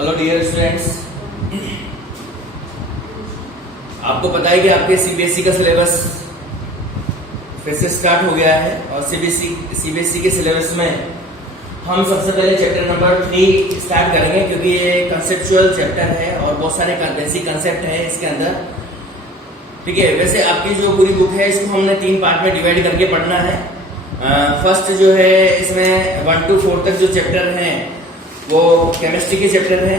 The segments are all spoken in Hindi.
हेलो डियर स्टूडेंट्स, आपको पता है कि आपके सीबीएसई का सिलेबस फिर से स्टार्ट हो गया है और सीबीएसई के सिलेबस में हम सबसे पहले चैप्टर नंबर 3 स्टार्ट करेंगे, क्योंकि ये कंसेप्चुअल चैप्टर है और बहुत सारे बेसिक कंसेप्ट है इसके अंदर। ठीक है, वैसे आपकी जो पूरी बुक है इसको हमने 3 पार्ट में डिवाइड करके पढ़ना है। फर्स्ट जो है इसमें 1 to 4 तक जो चैप्टर हैं वो केमिस्ट्री के चैप्टर हैं।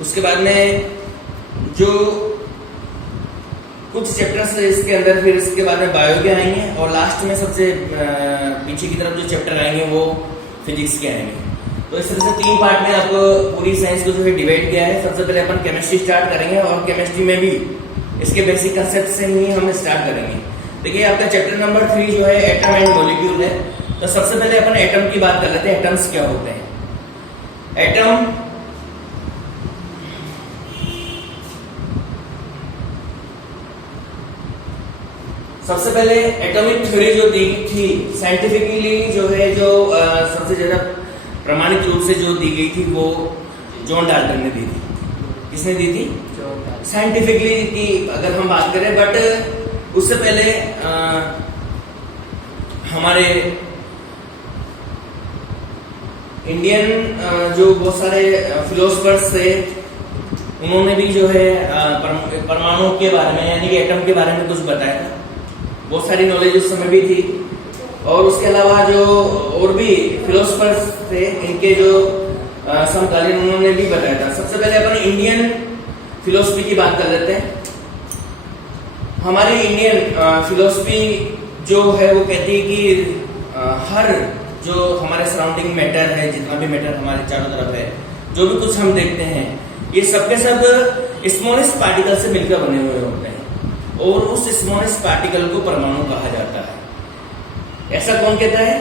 उसके बाद में जो कुछ चैप्टर्स इसके अंदर, फिर इसके बाद में बायो के आएंगे और लास्ट में सबसे पीछे की तरफ जो चैप्टर आएंगे वो फिजिक्स के आएंगे। तो इस तरह से 3 पार्ट में आपको पूरी साइंस को जो है डिवाइड किया है। सबसे पहले अपन केमिस्ट्री स्टार्ट करेंगे और केमिस्ट्री में भी इसके बेसिक कंसेप्ट से ही हम स्टार्ट करेंगे। देखिए, आपका चैप्टर नंबर 3 जो है एटम एंड मॉलिक्यूल है। तो सबसे पहले अपन एटम की बात कर लेते हैं। एटम्स क्या होते हैं? एटम सबसे पहले एटॉमिक थ्योरी जो दी थी साइंटिफिकली जो है, जो सबसे ज्यादा प्रमाणित रूप से जो दी गई थी वो जॉन डाल्टन ने दी थी। किसने दी थी? साइंटिफिकली की अगर हम बात करें, बट उससे पहले हमारे इंडियन जो बहुत सारे फिलोसफर्स थे उन्होंने भी जो है परमाणु के बारे में यानी कि एटम के बारे में कुछ बताया था। बहुत सारी नॉलेज उस समय भी थी। और उसके अलावा जो और भी फिलोसफर्स थे इनके जो समकालीन, उन्होंने भी बताया था। सबसे पहले अपन इंडियन फिलोसफी की बात कर लेते हैं। हमारी इंडियन फिलोसफी जो है वो कहती है कि हर जो हमारे सराउंडिंग मैटर है, जितना भी मैटर हमारे चारों तरफ है, जो भी कुछ हम देखते हैं, ये सब के सब स्मॉलेस्ट पार्टिकल से मिलकर बने हुए होते हैं और उस स्मॉलेस्ट पार्टिकल को परमाणु कहा जाता है। ऐसा कौन कहता है?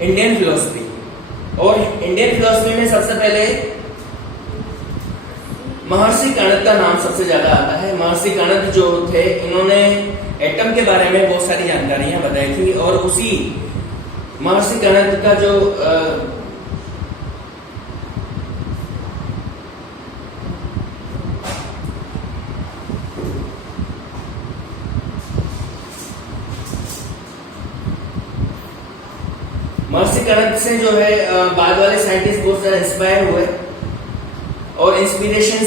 Indian philosophy. और इंडियन फिलोसफी में सबसे पहले महर्षि कणद का नाम सबसे ज्यादा आता है। महर्षि कणद जो थे, इन्होंने एटम के बारे में बहुत सारी जानकारियां बताई थी और उसी महर्षि कणद का जो महर्षि कणद से जो है बाद वाले साइंटिस्ट बहुत सारे इंस्पायर हुए और इंस्पिरेशन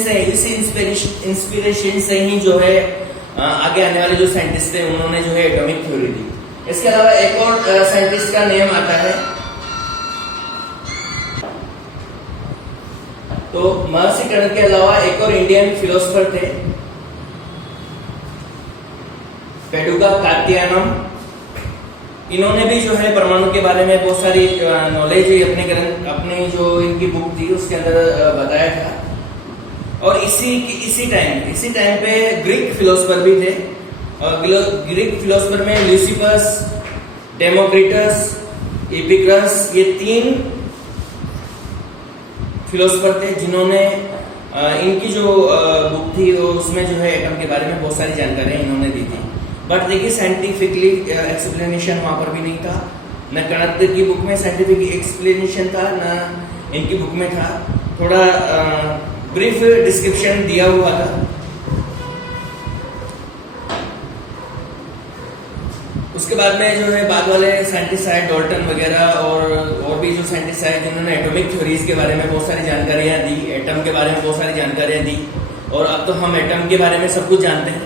से ही जो है आगे आने वाले जो साइंटिस्ट थे उन्होंने जो है एटॉमिक थ्योरी दी। इसके अलावा एक और साइंटिस्ट का नेम आता है, तो महर्षि कणद के अलावा एक और इंडियन फिलोसफर थे, पेडुका कार्तियानम। इन्होंने भी जो है परमाणु के बारे में बहुत सारी नॉलेज अपनी जो इनकी बुक थी उसके अंदर बताया था। और इसी टाइम पे ग्रीक फिलोसफर भी थे। ग्रीक फिलोसफर में ल्यूसिपस, डेमोक्रिटस, एपिक्रस, ये 3 फिलोसफर थे जिन्होंने इनकी जो बुक थी उसमें जो है एटम के बारे में बहुत सारी जानकारियां इन्होंने दी थी। बट देखिए, साइंटिफिकली एक्सप्लेनेशन वहां पर भी नहीं था। न कणद की बुक में साइंटिफिक एक्सप्लेनेशन था, न इनकी बुक में था। थोड़ा ब्रीफ डिस्क्रिप्शन दिया हुआ था। उसके बाद में जो है बाद वाले साइंटिस्ट आए, डाल्टन वगैरह, और भी जो साइंटिस्ट आए जिन्होंने एटॉमिक थ्योरीज के बारे में बहुत सारी जानकारियां दी, एटम के बारे में बहुत सारी जानकारियां दी। और अब तो हम एटम के बारे में सब कुछ जानते हैं।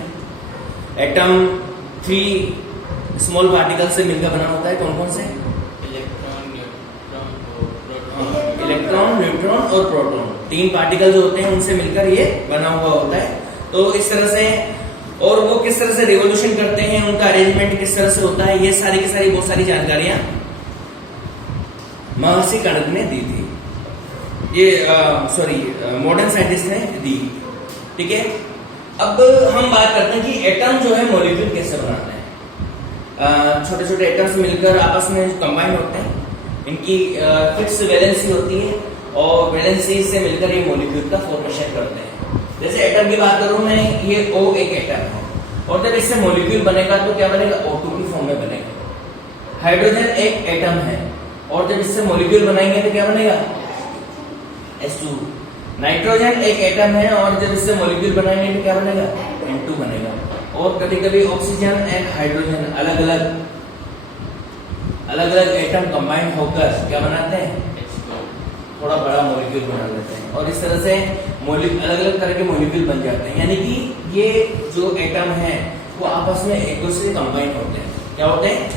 एटम 3 स्मॉल पार्टिकल से मिलकर बना होता है। कौन कौन से? इलेक्ट्रॉन, न्यूट्रॉन और प्रोटॉन। 3 पार्टिकल जो होते हैं उनसे मिलकर ये बना हुआ होता है। तो इस तरह से, और वो किस तरह से रिवोल्यूशन करते हैं, उनका अरेंजमेंट किस तरह से होता है, ये सारी की सारी बहुत सारी जानकारियां महर्षि कणद ने दी थी। ये मॉडर्न साइंटिस्ट ने दी। ठीक है, अब हम बात करते हैं कि एटम जो है मॉलिक्यूल कैसे बनाते हैं। छोटे छोटे एटम्स मिलकर आपस में कंबाइन होते हैं, इनकी फिक्स वैलेंसी होती है और वैलेंसी से मिलकर ये मॉलिक्यूल का फॉर्मेशन करते हैं। जैसे एटम की बात करूं मैं, ये O एक एटम है और जब इससे मॉलिक्यूल बनेगा तो क्या बनेगा? O2 की फॉर्म में बनेगा। हाइड्रोजन एक एटम है और जब इससे मॉलिक्यूल बनाएंगे तो क्या बनेगा, H2। नाइट्रोजन एक एटम है और जब इससे मॉलिक्यूल बनाएंगे तो क्या बनेगा, N2 बनेगा। और कभी कभी ऑक्सीजन एंड हाइड्रोजन अलग अलग एटम कंबाइन होकर क्या बनाते हैं, थोड़ा बड़ा मॉलिक्यूल बना लेते हैं और इस तरह से अलग अलग तरह के मॉलिक्यूल बन जाते हैं। यानी कि ये जो एटम है वो आपस में एक दूसरे से कंबाइन होते हैं। क्या होते हैं,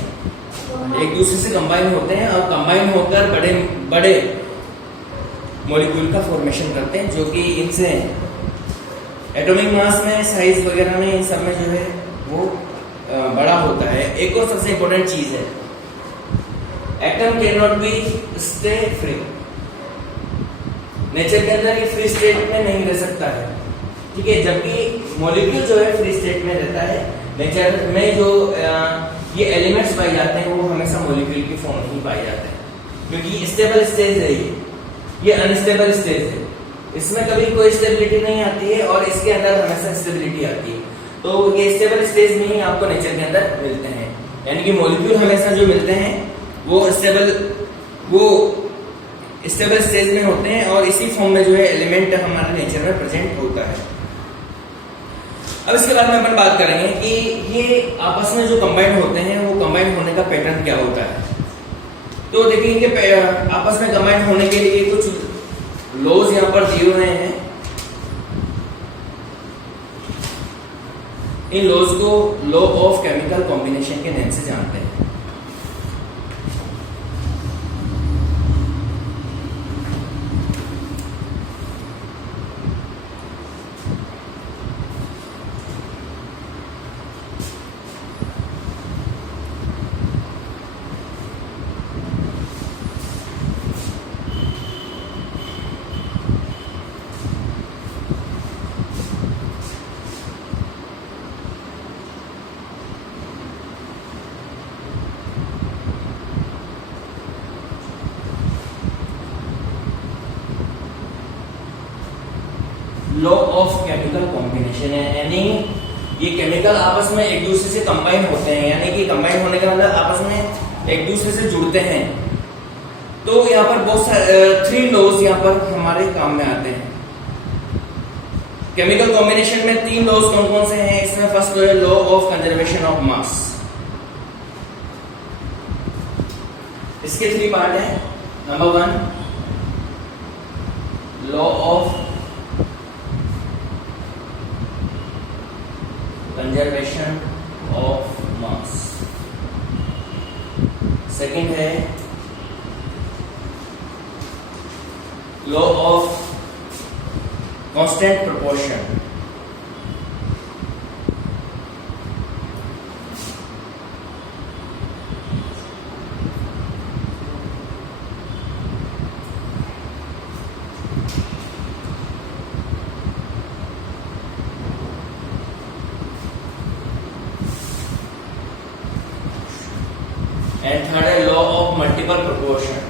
एक दूसरे से कंबाइन होते हैं और कंबाइन होकर बड़े बड़े मॉलिक्यूल का फॉर्मेशन करते हैं, जो कि इनसे एटॉमिक मास में, साइज वगैरह में, इन सब में जो है वो बड़ा होता है। एक और सबसे इंपॉर्टेंट चीज है, atom can not be stay free. Nature के अंदर ये फ्री स्टेट में नहीं रह सकता है, ठीक है, जबकि मॉलिक्यूल जो है फ्री स्टेट में रहता है। नेचर में जो ये एलिमेंट्स पाए जाते हैं वो हमेशा मॉलिक्यूल की फॉर्म में ही पाए जाते हैं, क्योंकि स्टेबल स्टेज है ये अनस्टेबल स्टेज है, इसमें कभी कोई स्टेबिलिटी नहीं आती है और इसके अंदर हमेशा स्टेबिलिटी आती है। तो ये स्टेबल स्टेज में ही आपको नेचर के अंदर मिलते हैं, यानी कि मॉलिक्यूल हमेशा जो मिलते हैं वो स्टेबल स्टेज में होते हैं और इसी फॉर्म में जो है एलिमेंट हमारे नेचर में प्रेजेंट होता है। अब इसके बाद में अपन बात करेंगे कि ये आपस में जो कंबाइन होते हैं वो कंबाइन होने का पैटर्न क्या होता है। तो देखिए आपस में कंबाइन होने के लिए कुछ लॉज यहाँ पर दिए हुए हैं। इन लॉज को लॉ ऑफ केमिकल कॉम्बिनेशन के नाम से जानते हैं। लॉ ऑफ केमिकल कॉम्बिनेशन है, यानी ये केमिकल आपस में एक दूसरे से कंबाइन होते हैं, यानी कि कंबाइन होने का मतलब आपस में एक दूसरे से जुड़ते हैं। तो यहाँ पर बहुत सारे 3 लॉज यहाँ पर हमारे काम में आते हैं। केमिकल कॉम्बिनेशन में 3 लॉज कौन कौन से हैं? इसमें फर्स्ट है law of conservation of mass. इसके 3 पार्ट है। Number 1 law of conservation of mass, second है law of constant proportion, and third है law of multiple proportion।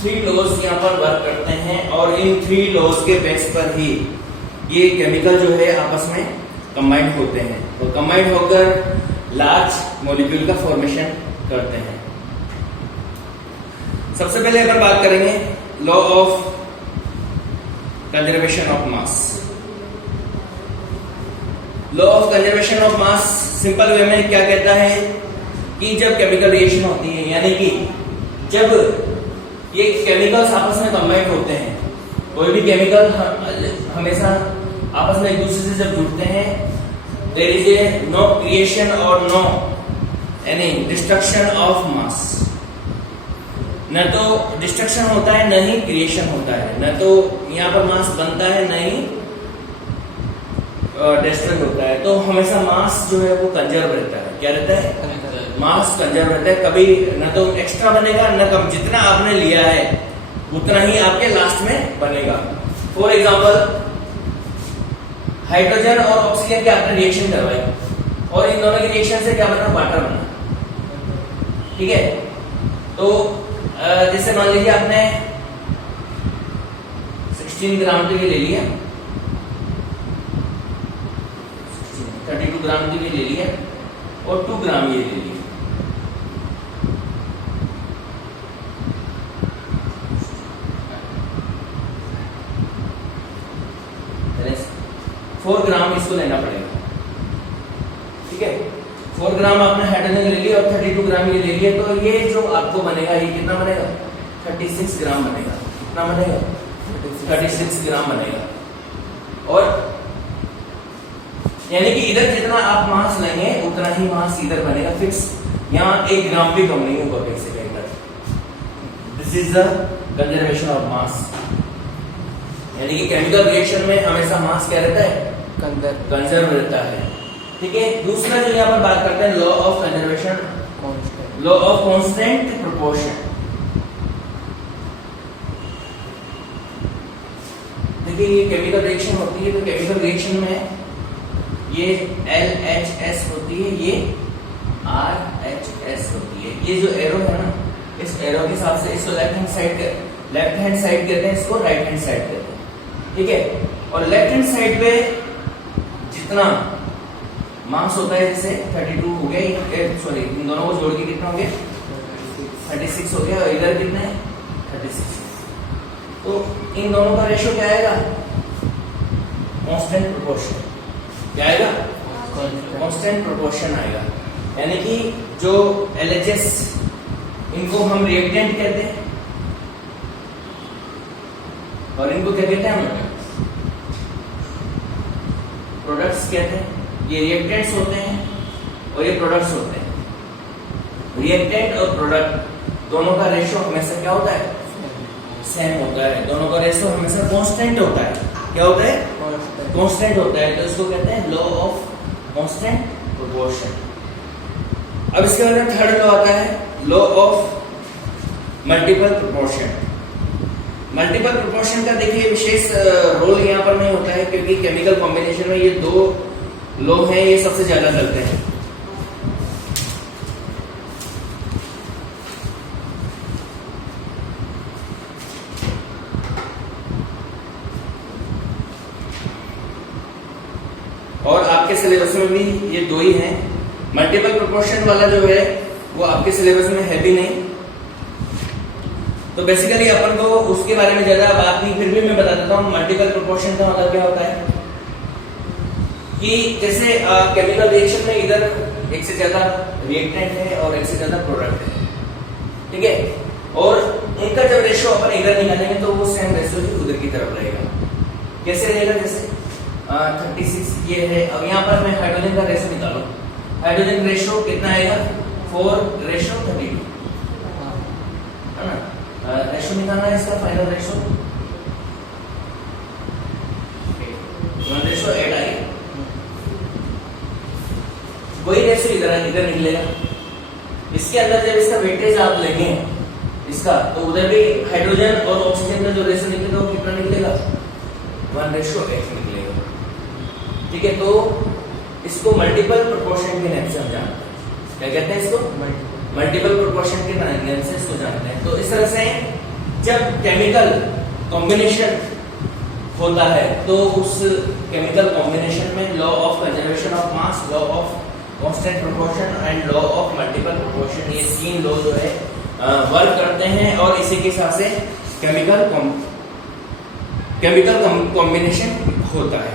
Three laws यहाँ पर वर्क करते हैं और इन 3 लॉज के बेस पर ही ये केमिकल जो है आपस में कंबाइंड होते हैं और कंबाइंड होकर लार्ज मॉलिक्यूल का फॉर्मेशन करते हैं। सबसे पहले अपन बात करेंगे law of conservation of mass. Law of conservation of mass simple way में क्या कहता है कि जब केमिकल रिएक्शन होती है, यानी कि जब ये केमिकल्स आपस में कंबाइंड होते हैं, कोई भी केमिकल हमेशा आपस में एक दूसरे से जब जुड़ते हैं, there is a no creation और no any destruction of mass. न तो डिस्ट्रक्शन होता है, न ही क्रिएशन होता है, न तो यहाँ पर मास बनता है, न ही डिस्ट्रॉय होता है। तो हमेशा मास जो है वो कंजर्व रहता है। क्या रहता है? मास कंजर्व रहता है। कभी न तो एक्स्ट्रा बनेगा न कम। जितना आपने लिया है उतना ही आपके लास्ट में बनेगा। फॉर एग्जाम्पल हाइड्रोजन और ऑक्सीजन की आपने रिएक्शन करवाई और इन दोनों की रिएक्शन से क्या बना? वाटर बना। ठीक है, तो जैसे मान लीजिए आपने 16 ग्राम के लिए ले लिया, 32 ग्राम के लिए ले लिया और 2 ग्राम ये ले लिया। फोर ग्राम इसको लेना पड़ेगा, ठीक है। 4 ग्राम आपने हाइड्रोजन ले लिया और 32 ग्राम ये ले लिया, तो ये जो आपको बनेगा ये कितना बनेगा? 36 ग्राम बनेगा। कितना बनेगा? 36 ग्राम बनेगा। और यानी कि इधर जितना आप मास लेंगे उतना ही मास इधर बनेगा फिक्स। यहाँ 1 ग्राम भी कम नहीं होगा फिक्स के अंदर। This is the conservation of मास। यानी कि केमिकल रिएक्शन में हमेशा मास क्या रहता है? कंजर्व रहता है, ठीक है। दूसरा जो यहाँ पर बात करते हैं law of conservation, law of constant proportion. देखिए ये केमिकल रिएक्शन होती है, तो केमिकल रिएक्शन में ये LHS होती है, ये RHS होती है। ये जो एरो है ना, इस एरो के हिसाब से इसको लेफ्ट हैंड साइड कहते हैं, इसको राइट हैंड साइड कहते हैं, ठीक है। और लेफ्ट हैंड साइड पे जितना मास होता है, जैसे 32 हो गया, सॉरी इन दोनों को जोड़ के कितना हो गया? 36 हो गया, और इधर कितना है? 36। तो इन दोनों का रेशियो क्या आएगा? Constant proportion. क्या आएगा? कांस्टेंट प्रोपोर्शन आएगा। यानी कि जो LHS, इनको हम रिएक्टेंट कहते हैं और इनको क्या कहते हैं? हम प्रोडक्ट्स कहते हैं। ये रिएक्टेंट्स होते हैं और ये प्रोडक्ट्स होते हैं। रिएक्टेंट और प्रोडक्ट दोनों का रेशियो हमेशा क्या होता है? सेम होता है। दोनों का रेशियो हमेशा कांस्टेंट होता है। क्या होता है? कांस्टेंट होता है। तो इसको कहते हैं लॉ ऑफ कांस्टेंट प्रोपोर्शन। अब इसके बाद थर्ड लॉ आता है law of multiple proportion. Multiple proportion का देखिए विशेष रोल यहाँ पर नहीं होता है, क्योंकि केमिकल कॉम्बिनेशन में ये 2 लॉ हैं, ये सबसे ज्यादा चलते हैं। और आपके सिलेबस में भी ये 2 ही हैं। मल्टीपल प्रोपोर्शन वाला जो है वो आपके सिलेबस में है भी नहीं, तो बेसिकली अपन को उसके बारे में ज्यादा बात नहीं, फिर भी मैं बता देता हूँ। मल्टीपल प्रोपोर्शन का मतलब क्या होता है कि जैसे केमिकल रिएक्शन में इधर एक से ज्यादा रिएक्टेंट है और एक से ज्यादा प्रोडक्ट है, ठीक है। और उनका जब रेशियो अपन इधर निकालेंगे तो वो सेम रेशियो ही उधर की तरफ रहेगा। कैसे रहेगा? जैसे 36 ये है। अब यहाँ पर मैं हाइड्रोजन का रेशियो निकालो। हाइड्रोजन रेशियो कितना आएगा? 4:32, है ना। रेशियो निकालना है इसका, फाइनल रेशियो 1:8 आएगा। वही रेशियो इधर निकलेगा। इसके अंदर जब इसका वेटेज आप लेंगे इसका, तो उधर भी हाइड्रोजन और ऑक्सीजन का जो रेशियो निकलेगा वो कितना निकलेगा? 1:8 निकलेगा, ठीक है। तो इसको मल्टीपल प्रोपोर्शन के नाम से हम जानते हैं। क्या कहते हैं इसको? मल्टीपल प्रोपोर्शन के नाम से इसको जानते हैं। तो इस तरह से जब केमिकल कॉम्बिनेशन होता है तो उस केमिकल कॉम्बिनेशन में law of conservation of mass, law of constant proportion and law of multiple proportion, ये 3 लॉ जो है वर्क करते हैं और इसी के हिसाब से केमिकल कॉम्बिनेशन होता है।